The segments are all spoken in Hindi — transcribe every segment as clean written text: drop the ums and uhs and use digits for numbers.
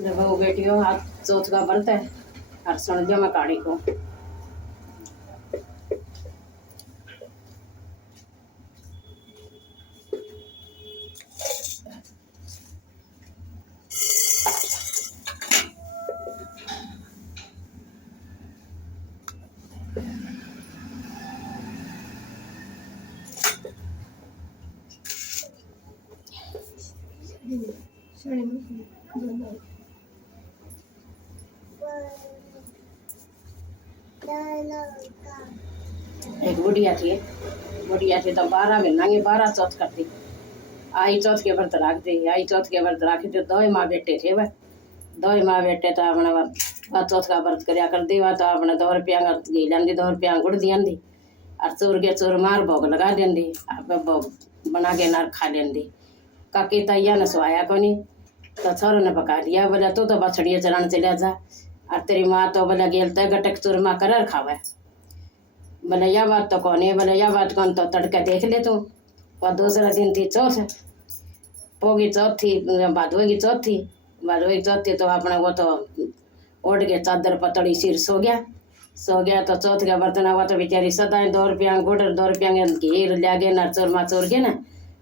जब वो बेटियों हाथ चौथ का व्रत है और सुन जो मैं कहानी को। एक बुढ़िया थी तो 12 महीना की 12 चौथ करती। आई चौथ के व्रत रखती। आई चौथ के व्रत रखी तो 2 माँ बेटे थे वह 2 माँ बेटे तो अपने चौथ का व्रत करया कर दी। वह तो अपने 2 रुपया घी लेंदी 2 रुपया गुड़ दी और चूर के चूर मार भोग लगा देंदी। भोग बना के नार खा लेंदी। काकी तैया ने सुहाया को नहीं तो छोरों ने पका दिया। बोले तू तो बछड़िया चलाने चलिया जा और तेरी माँ तो बोले गेलते गटक चूरमा कर खावे। बोले यह बात तो कौन है। बोले यह बात कौन तो तड़के देख ले तू। वह दूसरा दिन थी चौथ पोगी चौथ थी भादवे की चौथ थी। भादवे की चौथ थी तो अपने वो तो ओढ़ के चादर पतड़ी सिर सो गया तो चौथ का बर्तन हुआ तो बेचारी सदा 2 रुपया गुड़ 2 रुपया घी लिया गया ना चूरमा चूर के ना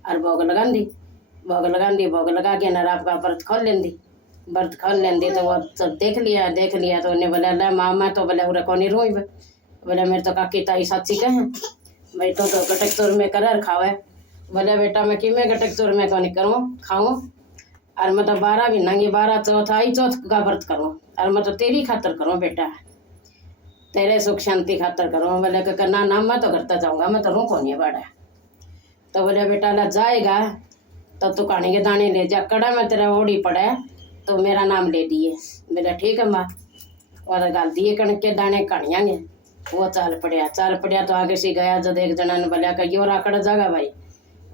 और भोग लगा दी भोग लगा के ना आपका व्रत खोल लेंदी तो वो सब देख लिया तो उन्हें बोला ला मामा तो बोले उरे कौन रोई बोले मेरे तो काकी ताई सच्ची कहे भाई तो गटक चूर में कर खावे। बोले बेटा मैं कि मैं गटक चूर में कौन करूँ खाऊँ और मैं तो 12 महीना की 12 चौथ आई चौथ का व्रत करूँ और मैं तो तेरी खातर करूँ बेटा तेरे सुख शांति खातर करूँ। बोले करना ना मैं तो करता जाऊँगा मैं तो रू कौन है बड़ा। तो बोले बेटा ला जाएगा तो तू कहानी के दाने ले जा कड़ा में तेरा ओढ़ी पड़ा तो मेरा नाम ले दिए। बोले ठीक है माँ और गाल दिए कणक के दाने कहानियाँ गे। वो चाल पड़िया तो आगे से गया जब एक जना ने बोलिया कि योरा कड़ा जागा भाई।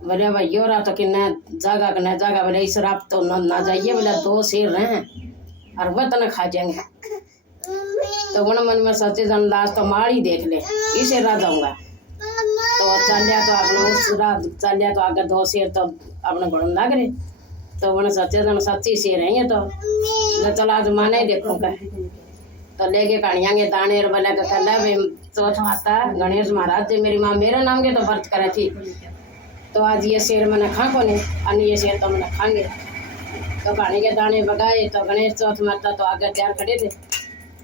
बोले भाई योरा तो किन्ना जागा बोले इस रात तो ना जाइए। बोले 2 शेर रहे और वह तना खा जाएंगे। तो वो मन में सोचे जन लाश तो माड़ी देख ले इसे रात जाऊंगा। तो चलिया तो अपने उस रात चलिया तो आगे 2 शेर तो अपने घोड़न लग रहे। तो उन्हें सोचे जन सच्ची शेर है ये तो चलो आज माने ही देखूंगा। तो लेके कहानियाँ के दाने और बोला कर भाई चौथ माता गणेश महाराज जी मेरी माँ मेरा नाम के तो व्रत करे थी तो आज ये शेर मैंने खा को नहीं अन्य ये शेर तो मैंने खाएंगे। तो कहानी के दाने बगाए तो गणेश चौथ माता तो आगे तैयार खड़े थे।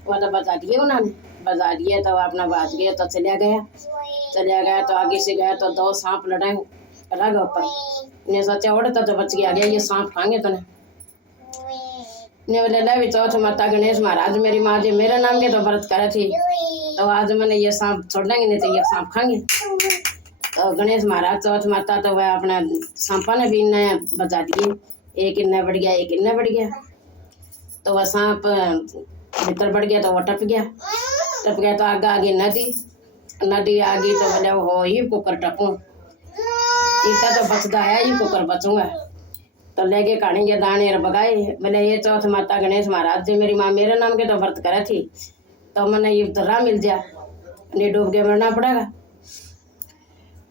वो तो बजा दिए उन्होंने बजा दिए तो अपना बाज गया तो चलिया गया तो आगे से गया तो 2 सांप लड़ाए रग ऊपर ने सोचा उड़ता तो बच गया ये सांप खाएंगे तो ने बोले ले भी चौथ माता गणेश महाराज मेरी माँ जी मेरे नाम के तो व्रत करे थी तो आज मैंने ये सांप छोड़ेंगे नहीं तो ये सांप खाएंगे। तो गणेश महाराज चौथ माता तो वह अपने सांपा ने भी इन्हें बचा दिए। एक इन्हें बढ़ गया तो वह सांप भीतर बढ़ गया तो वह टप गया तो आगे नदी आ गई तो बोले हो ही कुकर टपूँ इतना तो बचता है ये कुकर बचूंगा। तो लेके कहानी के दाने बगाए। बोले ये चौथ माता गणेश महाराज जी मेरी माँ मेरे नाम के तो व्रत करे थी तो मैंने ये दर्रा मिल जाए नहीं डूब के मरना पड़ेगा।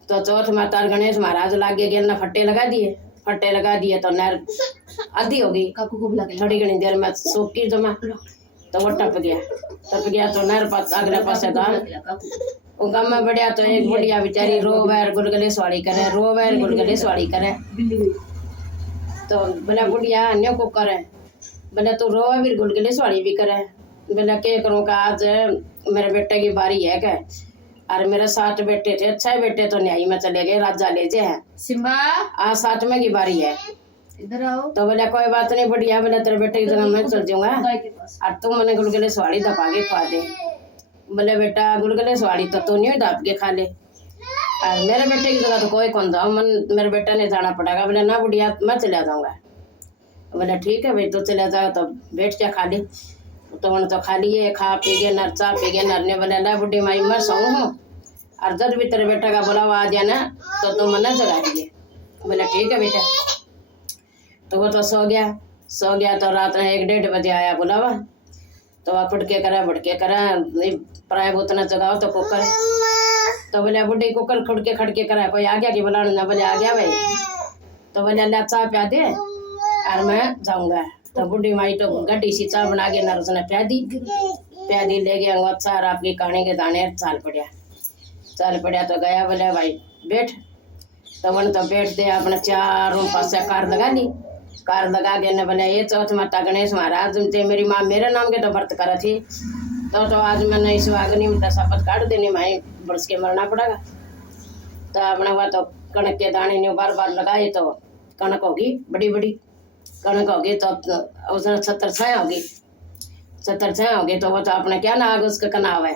तो चौथ माता गणेश महाराज लागे गए ना फट्टे लगा दिए तो नहर आधी हो गई थोड़ी घनी देर में सूखी जमा तो वो टप गया तो नहर अगले पासे दाल वो गाँव में बढ़िया तो एक बुढ़िया बेचारी रोवे गुलगुले सवारी करे तो बोला बुढ़िया अन्य को करे बोले तू रोवे भी गुलगुले सवारी भी करे। बोला क्या करूँ का आज मेरे बेटे की बारी है क्या और मेरे 7 बेटे थे 6 बेटे तो न्यायी में चले गए राजा ले जे है सिम्बा आज 7वें की बारी है इधर आओ। तो बोला कोई बात नहीं बढ़िया बोला तेरे बेटे की जगह मैं चल जाऊंगा और तू मैंने गुलगुले सवारी दबा के खा दे। बोले बेटा गुलगुले सवारी तो तू नहीं दाप के खा ले और मेरे बेटे की जगह तो कोई कौन जाओ मेरे बेटे ने जाना पड़ेगा। बोले ना बुढ़िया मैं चला जाऊंगा। बोले ठीक है भाई तो चला जाओ तो बैठ जा खा ली। तो उन्होंने तो खा लिए खा पी गए नर चा पी गए नर ने बोले ला बुढ़ी माई मैं सोऊं हूँ और जब भी तेरे बेटा का बुलावा आ जाना तो तुम मना जगा दीजिए। बोले ठीक है बेटा। तो वो तो सो गया तो रात में 1-1:30 बजे आया बुलावा तो वह फुटके करा भटके करा प्राय उतना जगाओ तो कुकर तो बोले बुढ़ी कुकर खड़के करा कोई आ गया कि बुलाने ना। बोले आ गया भाई। तो बोले अल्लाह चाय प्या दे और मैं जाऊंगा। तो बुढ़ी माई तो गड्डी सी चाय बना के ना उसने प्यादी ले गया अच्छा आपकी कहानी के दाने चाल पड़ा तो गया बोले भाई बैठ तो वन तो बैठ दे अपने चारों पास कार लगा ली कार लगा के ने बोले ये चौथ माता गणेश महाराज ते मेरी माँ मेरे नाम के तो व्रत करा थी तो आज मैंने इस अग्नि में शपथ काट देनी माई बरस के मरना पड़ेगा। तो अपना हुआ तो कणक के दाने ने बार बार लगाए तो कणक होगी बड़ी बड़ी कणक होगी तो उसने 70 छाया होगी तो वो तो अपने क्या ना आगे उसका कनाव है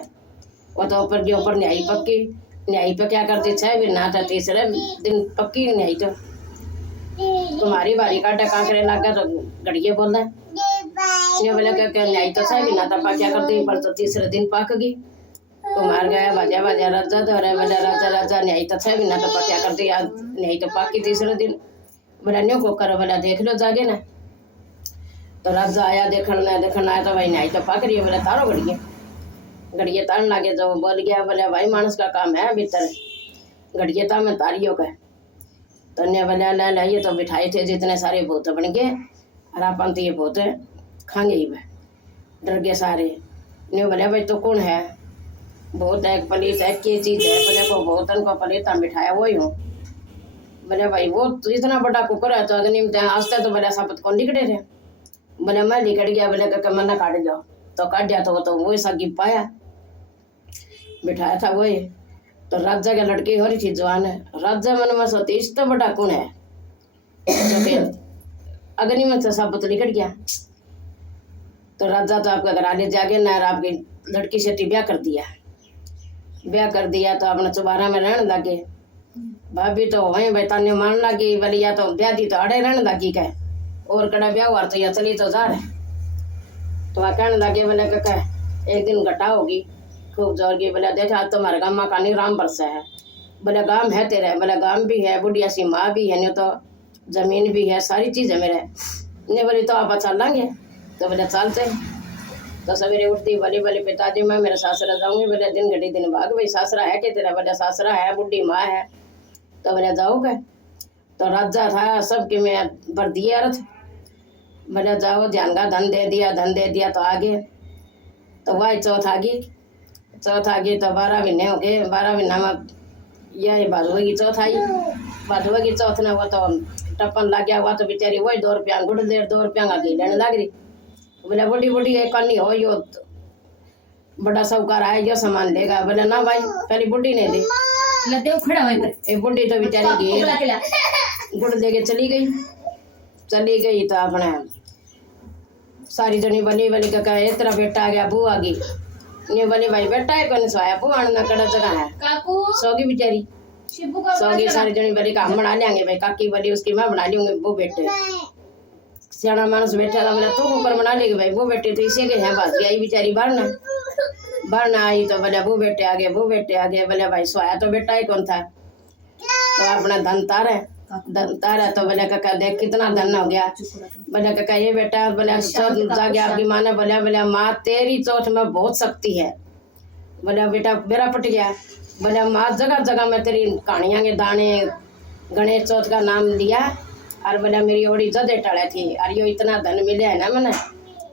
वो तो ऊपर के ऊपर न्याई पे क्या करती 6 भी ना था तीसरे दिन पक्की न्याई तो तुम्हारी बारी काटा कांकरे लगा तो गड़िए बोला ये बोला क्या न्याई तो 6 भी ना था क्या करती पर तो तीसरे दिन पक गई तो मार गया बाजा राजा तो अरे बोला राजा न्याई तो 6 भी ना था क्या करती न्याई तो पकी तीसरे दिन बोला न्यू को करो बोला देख लो जागे ना तो राजा आया देखना आया तो भाई न्याई तो पक रही है बोला तारो घड़िए तारन लागे तो बोल गया बोले भाई मानस का काम है भीतर घड़िए ता मैं तारियों का तो ने बोला ले ये तो बिठाए थे जितने सारे भूत बन गए और अपन तो ये भूत खाएंगे ही डर गए सारे ने बोले भाई तो कौन है भूत एक पलीत है क्या चीज है बोले को भूतन को पलीता बिठाया वही हूँ बोले भाई वो तो इतना बड़ा कुकर है तो अग्नि में आस्ते तो बोले शपथ कौन लिखड़े थे बोले मैं लिखड़ गया बोले मना काट जाओ तो काट दिया तो वही सगी पाया बिठाया था वही तो राजा के लड़की हो रही थी जवान है राजा मन में सोती इस तो बड़ा कौन है तो फिर अग्नि में से शपथ लिखड़ गया तो राजा तो आपका घराने जाके ना आपकी लड़की से ब्याह कर दिया तो अपने चुबारा में रहने लगे भाभी तो वहीं बैताने मान लगी बोली या तो ब्याह दी तो अड़े रहने लगी कह और कड़ा ब्याह हुआ तो या चली तो जा रहे तो वह कहने लगे बोले कह एक दिन घटा होगी खूब जोर की बोले देखा आज तुम्हारे गाँव का नहीं राम बरसा है बोले गाँव है तेरे बोले गाँव भी है बुढ़िया सी माँ भी है नहीं तो जमीन भी है सारी चीज़ है मेरे नहीं बोली तो आप चल लेंगे तो बोले चलते तो सवेरे उठती बोली पिताजी मैं मेरे सासरा जाऊंगी बोले दिन घड़ी दिन भाग भाई सासरा है कि तेरा बोले सासरा है बुढ़ी माँ है तो बोले जाओगे तो राजा था सबके में भर दिया रथ बोले जाओ ध्यान का धन दे दिया तो आगे तो वही चौथ आ गई तो 12 महीने हो गए 12 महीना में यह भादुआ की चौथ आई भादुआ की चौथ ने वो तो टप्पन लग गया हुआ तो बेचारी वही 2 रुपया गुड़ दे 2 रुपया का घी लेने लग रही बोले बड़ी एक कन्नी हो यो बड़ा साहूकार आए जो सामान लेगा बोले ना भाई पहले बुढ़ी ने दी बुढ़ी तो बेचारी घी गुड़ दे के चली गई तो अपने सारी जनी बली का इतना बेटा आ गया बू आ गई ने बोले भाई बेटा है कौन सोया बुआ ना कड़ा जगह है सोगी बेचारी सोगी सारी जनी बली का हम बना लेंगे भाई काकी बली उसकी मैं बना लूंगी वो बेटे सियाना मानस बैठा था बोला तू कुकर बना लेगी भाई वो बेटे तो इसे के हैं बात आई बेचारी बाहर ना आई तो बोले वो बेटे आ गए बोले भाई सोया तो बेटा ही कौन था तो अपना धन तारा तो बोले काका देख कितना धन हो गया बोले काका ये बेटा बोले जाके आपकी माँ ने बोले माँ तेरी चौथ में बहुत शक्ति है बोले बेटा मेरा पट गया बोले माँ जगह जगह में तेरी कहानियाँ के दाने गणेश चौथ का नाम लिया और बोले मेरी ओड़ी जदे टड़े थी और यो इतना धन मिला है ना मैंने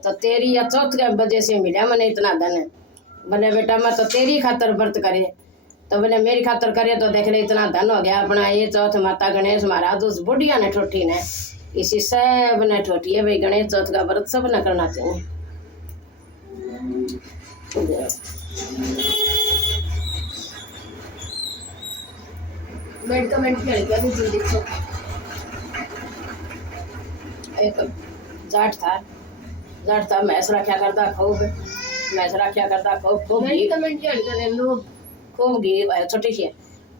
तो तेरी या चौथ के वजह से मिला मैंने इतना धन बोले बेटा मैं तो तेरी खातर व्रत करे तो बोले मेरी खातर करे तो देख ले इतना धन हो गया अपना ये चौथ माता गणेश महाराज उस बुढ़िया ने ठोठी ने इसी सब ने ठोठी है भाई गणेश चौथ का व्रत सब न करना चाहिए। एक जाट था मैस रखा करता खूब खूब घी छोटी सी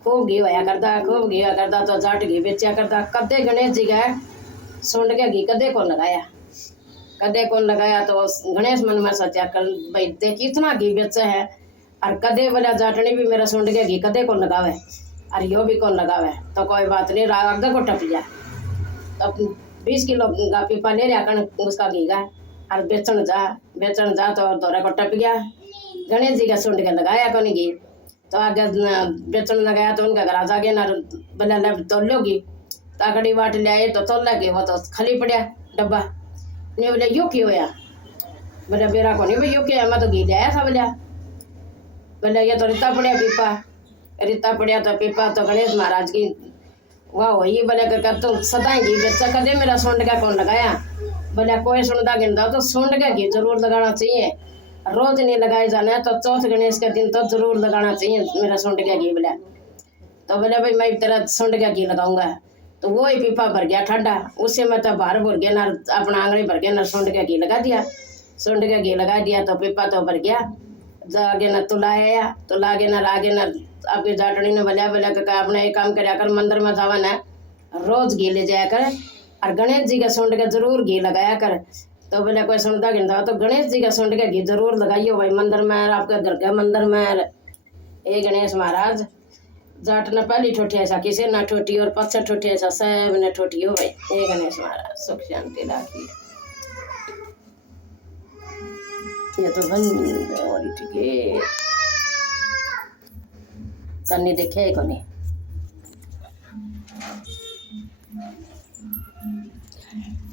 खूब घी होया करता तो जाट घी बेचा करता कदे गणेश जी का सुंड के घी कदे को लगाया तो गणेश मन में सोचा कर भाई देख इतना घी बेचा है और कदे बोला जाटनी भी मेरा सुंड के घी कदे को लगावे और यो भी कौन लगावे तो कोई बात नहीं आगे को टप जा तो 20 किलो का पीपा ले लिया उसका घी का और बेचन जा तो दौरा को टप गया गणेश जी का सुंड के लगाया कौन घी तो आगे बेचन लगाया तो उनका घर आ गया ना बोला तोल लोगी ताकड़ी बाट ले आए तो तोल लगे वो तो खाली पड़ा डब्बा ने बोले यो क्यों होया? बोले मेरा को नहीं भाई यो क्या, मैं तो घी लिया था। बोले ये तो रिता पड़िया पीपा, रिता पड़िया तो पीपा तो गणेश महाराज की वाह वही। बोले कर तुम सदा ही घी बेचा, कदे मेरा सुंड का कौन लगाया? बोले कोई सुनता गिनता तो सुंड का घी जरूर लगाना चाहिए, रोज नहीं लगाए जाना तो चौथ गणेश के दिन तो जरूर लगाना चाहिए मेरा सुंड का घी। बोले तो बोले भाई मैं तेरा सुंड का घी लगाऊंगा। तो वो ही पीपा भर गया ठंडा, उससे मैं तो बाहर भर गया ना, अपना आंगड़ी भर गया ना, सुंड का घी लगा दिया। सुंड का घी लगा दिया तो पीपा तो भर गया। जागे ना तुलाया तो लागे ना लागे ना, आपकी जाटनी ने बोलिया बोला कि आपने एक काम कराया कर, मंदिर में जावा ना रोज घी ले जाया कर और गणेश जी का सुंड का जरूर घी लगाया कर। तो बोले कोई सुनता गिनता तो गणेश जी का सुंड का घी जरूर लगाइयो भाई मंदिर में, आपके घर के मंदिर में। ए गणेश महाराज जाट ने पहली ठोठी ऐसा किसी ना ठोठी और 5 ठोठी ऐसा सब ने ठोठी हो भाई। ए गणेश महाराज सुख शांति राखिए। ये तो बंद और ठीक है करनी देखे को नहीं।